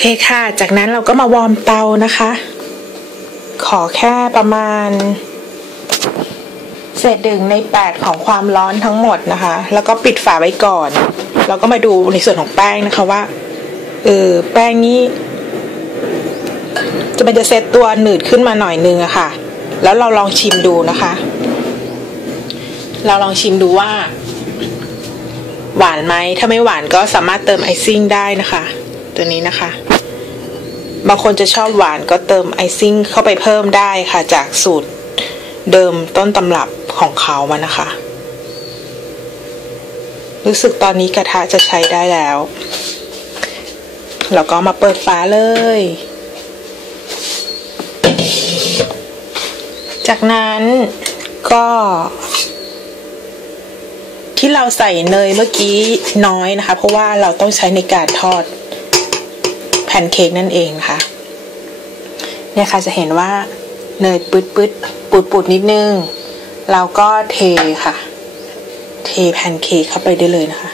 เคค่ะ จากนั้นเราก็มาวอร์มเตานะคะ ขอแค่ประมาณ เศษหนึ่งในแปดของความร้อนทั้งหมดนะคะ แล้วก็ปิดฝาไว้ก่อน เราก็มาดูในส่วนของแป้งนะคะว่า เออแป้งนี้ จะมันจะเซตตัวหนืดขึ้นมาหน่อยนึงอะค่ะ แล้วเราลองชิมดูนะคะ เราลองชิมดูว่า หวานไหม ถ้าไม่หวานก็สามารถเติมไอซิ่งได้นะคะ ตัวนี้นะคะ บางคนจะชอบหวานก็เติมไอซิ่งเข้าไปเพิ่มได้ค่ะ จากสูตรเดิมต้นตำรับของเขามานะคะ รู้สึกตอนนี้กระทะจะใช้ได้แล้ว แล้วก็มาเปิดฝาเลย จากนั้นก็ที่เราใส่เนยเมื่อกี้น้อยนะคะ เพราะว่าเราต้องใช้ในการทอด นเค้กนั่นเองค่ะ เนี่ยค่ะจะเห็นว่าเนยปืดปืดปูดปูดนิดนึง เราก็เทค่ะ เทแผ่นเค้กเข้าไปได้เลยนะคะ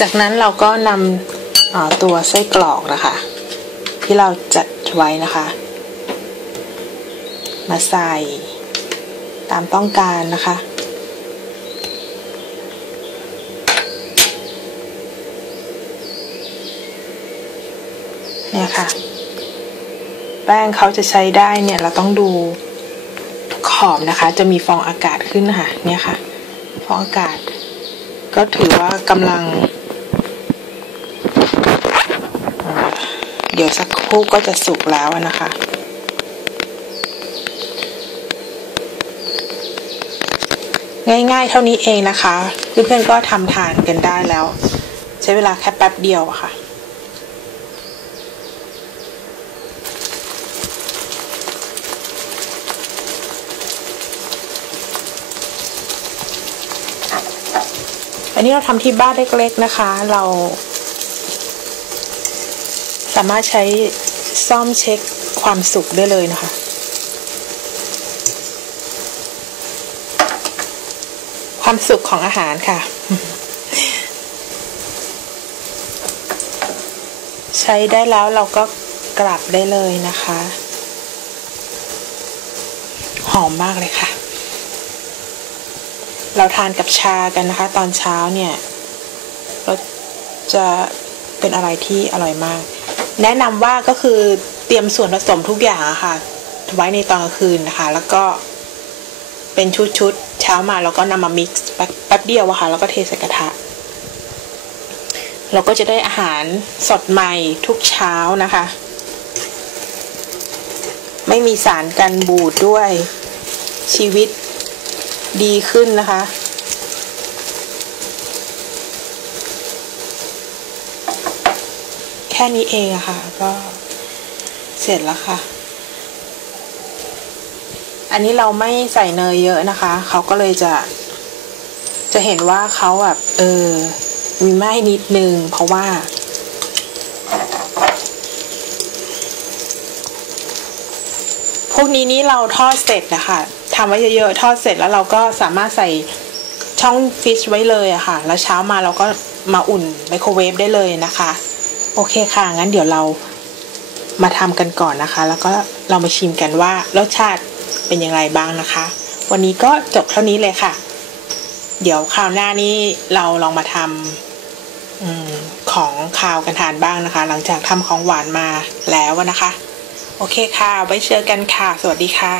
จากนั้นเราก็นำตัวไส้กรอกนะคะ ที่เราจัดไว้นะคะ มาใส่ตามต้องการนะคะ เนี่ยค่ะ แป้งเขาจะใช้ได้เนี่ยเราต้องดูขอบนะคะ จะมีฟองอากาศขึ้นค่ะ เนี่ยค่ะ ฟองอากาศ ก็ถือว่ากำลัง เดี๋ยวสักครู่ก็จะสุกแล้วนะคะ ง่ายๆ เท่านี้เองนะคะเพื่อนๆก็ทำทานกันได้แล้ว ใช้เวลาแค่แป๊บเดียวอะค่ะอันนี้เราทำที่บ้านเล็กๆนะคะ เรา สามารถใช้ซ่อมเช็คความสุกได้เลยนะคะ ความสุขของอาหารค่ะ ใช้ได้แล้วเราก็กลับได้เลยนะคะ หอมมากเลยค่ะ เราทานกับชากันนะคะ ตอนเช้าเนี่ยเราจะเป็นอะไรที่อร่อยมาก แนะนำว่าก็คือเตรียมส่วนผสมทุกอย่างค่ะไว้ในตอนกลางคืนนะคะ แล้วก็ เป็นชุดๆ เช้ามาเราก็นำมามิกซ์แป๊บเดียวอะค่ะ แล้วก็เทใส่กระทะ เราก็จะได้อาหารสดใหม่ทุกเช้านะคะ ไม่มีสารกันบูดด้วยชีวิตดีขึ้นนะคะ แค่นี้เองอะค่ะ ก็เสร็จแล้วค่ะ อันนี้เราไม่ใส่เนยเยอะนะคะ เขาก็เลยจะ จะเห็นว่าเขาแบบ เออ มีไหม้นิดนึง เพราะว่า พวกนี้นี่เราทอดเสร็จนะคะทำไว้เยอะๆ ทอดเสร็จแล้วเราก็สามารถใส่ช่องฟิชไว้เลยอะค่ะ แล้วเช้ามาเราก็มาอุ่นไมโครเวฟได้เลยนะคะ โอเคค่ะ งั้นเดี๋ยวเรามาทำกันก่อนนะคะ แล้วก็เรามาชิมกันว่ารสชาติ เป็นอย่างไรบ้างนะคะ วันนี้ก็จบเท่านี้เลยค่ะ เดี๋ยวคราวหน้านี้เราลองมาทำอของคาวกันทานบ้างนะคะ หลังจากทำของหวานมาแล้วนะคะ โอเคค่ะ ไว้เจอกันค่ะ สวัสดีค่ะ